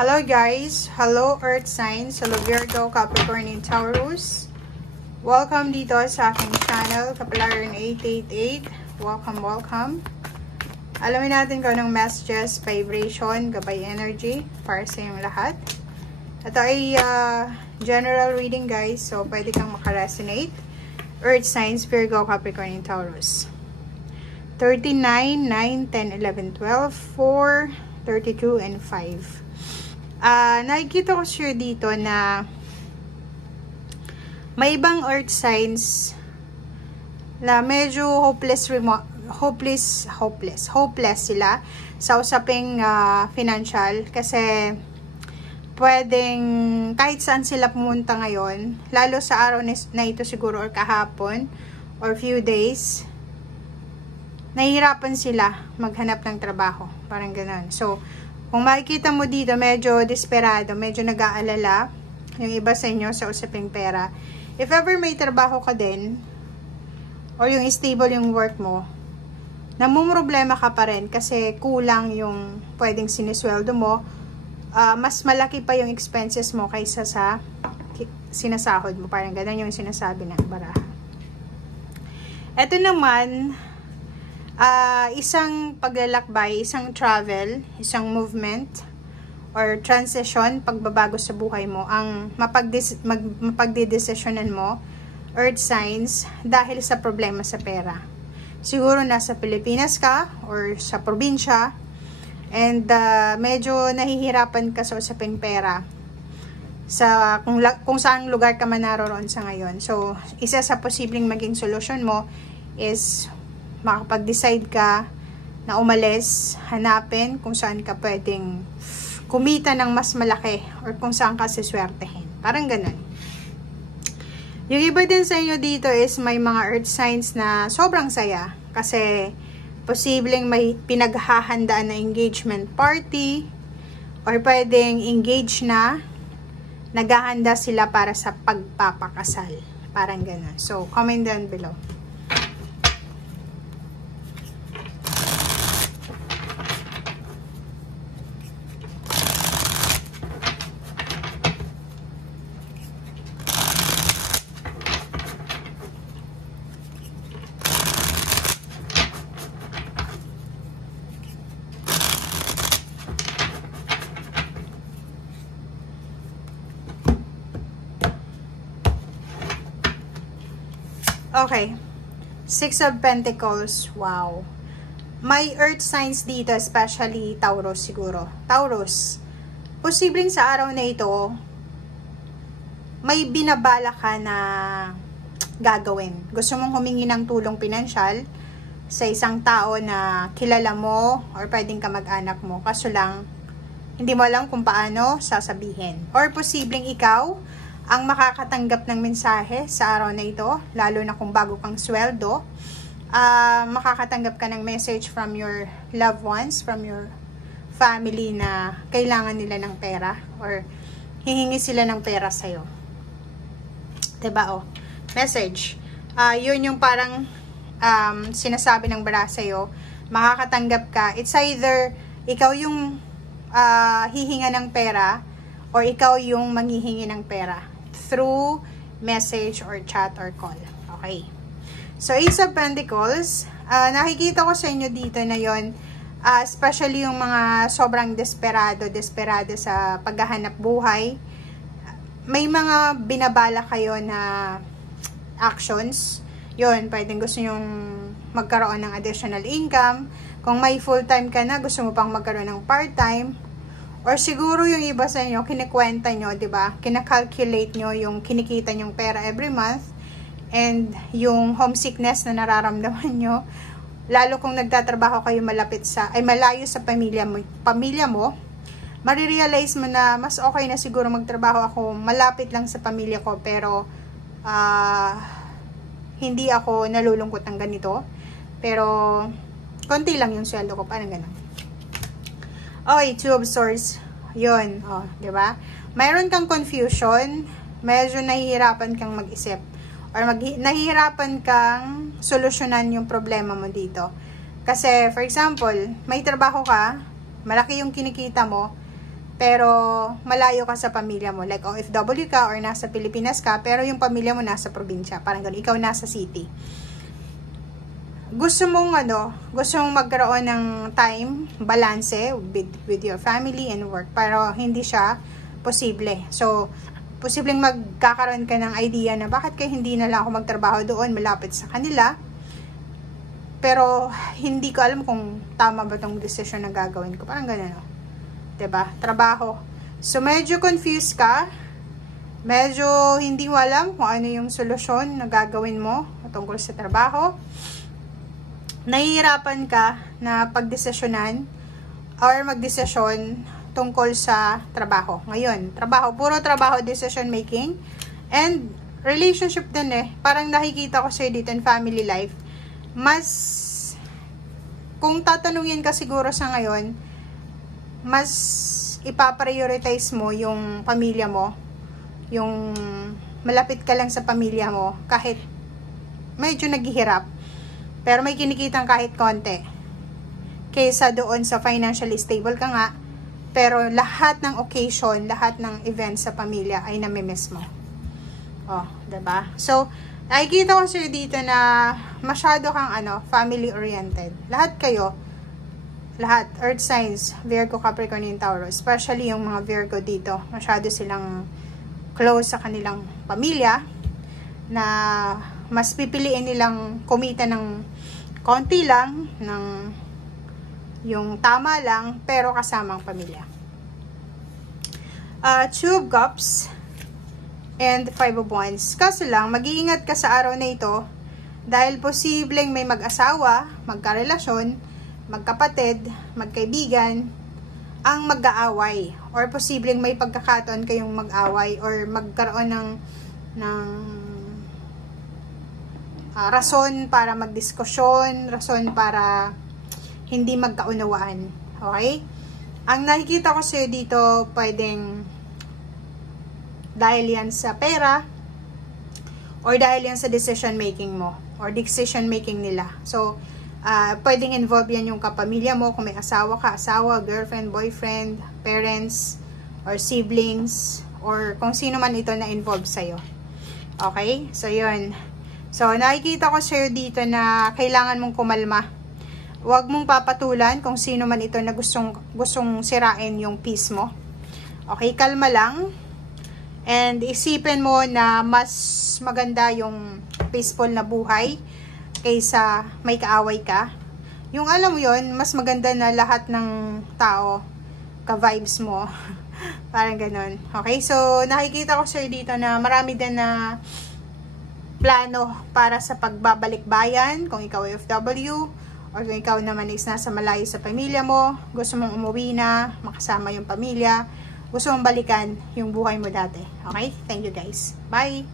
Hello guys! Hello Earth Signs! Hello Virgo, Capricorn, and Taurus. Welcome dito sa aking channel, Kapalaran 888. Welcome. Alamin natin kung anong messages, vibration, gabay energy para sa inyong lahat. Ito ay general reading guys, so pwede kang makaresonate. Earth Signs, Virgo, Capricorn, and Taurus. 39, 9, 10, 11, 12, 4, 32, and 5. Nakikita ko sure dito na may ibang earth signs na medyo hopeless sila sa usaping financial, kasi pwedeng kahit saan sila pumunta ngayon, lalo sa araw na ito siguro or kahapon or few days, nahihirapan sila maghanap ng trabaho, parang ganun. So kung makikita mo dito, medyo desperado, medyo nag-aalala yung iba sa inyo sa usaping pera. If ever may trabaho ka din, or yung stable yung work mo, namumroblema ka pa rin kasi kulang yung pwedeng sinisweldo mo, mas malaki pa yung expenses mo kaysa sa sinasahod mo. Parang ganun yung sinasabi ng baraha. Ito naman, isang paglalakbay, isang travel, isang movement or transition, pagbabago sa buhay mo ang mapagdedesisyonan mo, earth signs, dahil sa problema sa pera. Siguro nasa Pilipinas ka or sa probinsya and medyo nahihirapan ka sa usaping pera sa kung saang lugar ka man naroon sa ngayon. So isa sa posibleng maging solusyon mo is makapag-decide ka na umalis, hanapin kung saan ka pwedeng kumita ng mas malaki or kung saan ka siswertehin. Parang ganun. Yung iba din sa inyo dito is may mga earth signs na sobrang saya kasi posibleng may pinaghahandaan na engagement party or pwedeng engage na, naghahanda sila para sa pagpapakasal. Parang ganun. So, comment down below. Okay. 6 of Pentacles. Wow. May earth signs dito, especially Taurus siguro. Taurus. Posibleng sa araw na ito, may binabala ka na gagawin. Gusto mong humingi ng tulong pinansyal sa isang tao na kilala mo or pwedeng kamag-anak mo. Kaso lang, hindi mo alam kung paano sasabihin. Or posibleng ikaw ang makakatanggap ng mensahe sa araw na ito, lalo na kung bago kang sweldo, makakatanggap ka ng message from your loved ones, from your family na kailangan nila ng pera or hihingi sila ng pera sa'yo. Diba, oh? Message. Yun yung parang sinasabi ng bara sa'yo, makakatanggap ka. It's either ikaw yung hihinga ng pera or ikaw yung manghihingi ng pera through message or chat or call. Okay. So, Ace of Pentacles, nakikita ko sa inyo dito na yon, especially yung mga sobrang desperado sa paghahanap buhay. May mga binabala kayo na actions. Yon, pwedeng gusto nyong magkaroon ng additional income. Kung may full-time ka na, gusto mo pang magkaroon ng part-time. Or siguro yung iba sa inyo, kinikwenta nyo, diba? Kinakalculate nyo yung kinikita nyong pera every month. And yung homesickness na nararamdaman nyo, lalo kung nagtatrabaho kayo malayo sa pamilya mo, marirealize mo na mas okay na siguro magtrabaho ako malapit lang sa pamilya ko, pero hindi ako nalulungkot ng ganito. Pero konti lang yung sweldo ko, parang ganun. Okay, 2 of Swords. Yun, oh, diba? Mayroon kang confusion, medyo nahihirapan kang mag-isip, or nahihirapan kang solusyonan yung problema mo dito. Kasi, for example, may trabaho ka, malaki yung kinikita mo, pero malayo ka sa pamilya mo. Like OFW ka or nasa Pilipinas ka, pero yung pamilya mo nasa probinsya. Parang gano'n, ikaw nasa city. Gusto mong magkaroon ng time, balance with your family and work, pero hindi siya posible. So, posibleng magkakaroon ka ng idea na bakit kaya hindi na lang ako magtrabaho doon, malapit sa kanila. Pero, hindi ko alam kung tama ba tong decision na gagawin ko. Parang gano'n, no? Diba? Trabaho. So, medyo confused ka. Medyo hindi mo alam kung ano yung solusyon na gagawin mo tungkol sa trabaho. Nahihirapan ka na pagdesisyonan or magdesisyon tungkol sa trabaho. Ngayon, trabaho. Puro trabaho, decision making. And, relationship din eh. Parang nakikita ko sa'yo dito in family life. Mas, kung tatanungin ka siguro sa ngayon, mas ipaprioritize mo yung pamilya mo, yung malapit ka lang sa pamilya mo, kahit medyo naghihirap, pero may kinikitang kahit konti, kaysa doon sa financially stable ka nga, pero lahat ng occasion, lahat ng events sa pamilya ay namimiss mo. Oh, diba? So, nakikita ko sa'yo dito na masyado kang family oriented. Lahat kayo, lahat, earth signs, Virgo, Capricorn, and Taurus, especially yung mga Virgo dito, masyado silang close sa kanilang pamilya, na mas pipiliin nilang kumita ng konti lang, ng yung tama lang, pero kasamang pamilya. Two of Cups and Five of Wands. Kaso lang, mag-iingat ka sa araw na ito, dahil posibleng may mag-asawa, magkarelasyon, magkapatid, magkaibigan, ang mag-aaway. Or posibleng may pagkakataon kayong mag-away or magkaroon ng rason para magdiskusyon, rason para hindi magkaunawaan. Okay? Ang nakikita ko sa'yo dito, pwedeng dahil yan sa pera or dahil yan sa decision making mo or decision making nila. So, pwedeng involve yan yung kapamilya mo, kung may asawa ka, girlfriend, boyfriend, parents, or siblings, or kung sino man ito na involved sa'yo. Okay? So, yun. So, nakikita ko sa'yo dito na kailangan mong kumalma. Huwag mong papatulan kung sino man ito na gustong sirain yung peace mo. Okay? Kalma lang. And isipin mo na mas maganda yung peaceful na buhay kaysa may kaaway ka. Yung alam mo yun, mas maganda na lahat ng tao ka-vibes mo. Parang ganun. Okay? So, nakikita ko sa'yo dito na marami din na plano para sa pagbabalik bayan, kung ikaw OFW, or kung ikaw naman is nasa malayo sa pamilya mo, gusto mong umuwi na, makasama yung pamilya, gusto mong balikan yung buhay mo dati. Okay? Thank you guys. Bye!